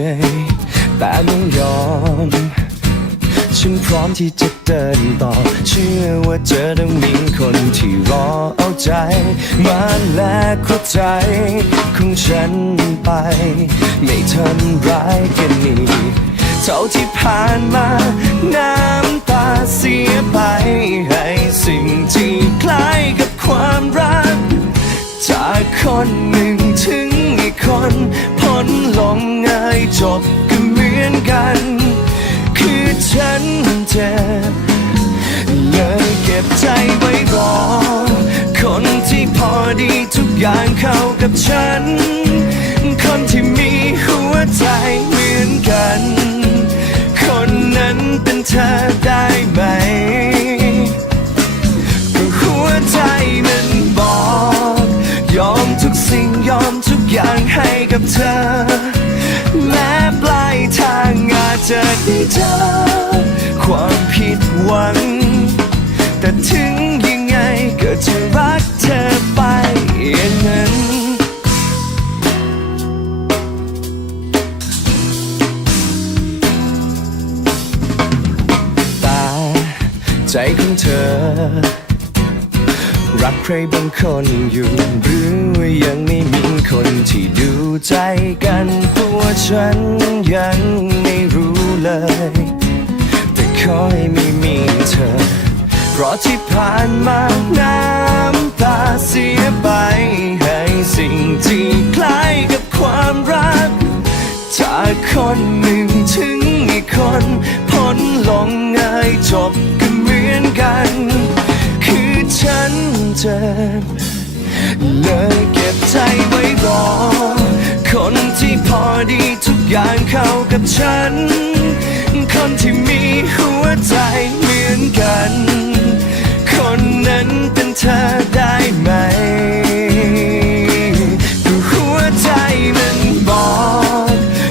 ื่อย แต่ต้องยอม ฉันพร้อมที่จะเดินต่อ เชื่อว่าเจอต้องมีคนที่รอเอาใจ มาแลกข้วใจของฉันไป ไม่ทำร้ายกันนี่เท่าที่ผ่านมา น้ำตาเสียไป ให้สิ่งที่คล้ายกับความรัก จากคนหนึ่งถึงอีกคน นลงง่ายจบก็เหมือนกัน คือฉันเจ็บเลยเก็บใจไว้รอ คนที่พอดีทุกอย่างเข้ากับฉัน คนที่มีหัวใจเหมือนกัน คนนั้นเป็นเธอได้ไหม เธอ แม้ปลายทางอาจจะได้เจอ ความผิดหวัง แต่ถึงยังไงก็จะรักเธอไปอย่างนั้นแต่ใจของเธอ รักใครบางคนอยู่หรือว่ายังไม่มีคนที่ดูใจกันตัวฉันยังไม่รู้เลย แต่ขอให้ไม่มีเธอ เพราะที่ผ่านมาน้ำตาเสียไป ให้สิ่งที่คล้ายกับความรักจากคนหนึ่งถึงอีกคนพ้นลงง่ายจบก็เหมือนกัน เจ็บเลยเก็บใจไว้รอ คนที่พอดีทุกอย่างเข้ากับฉัน คนที่มีหัวใจ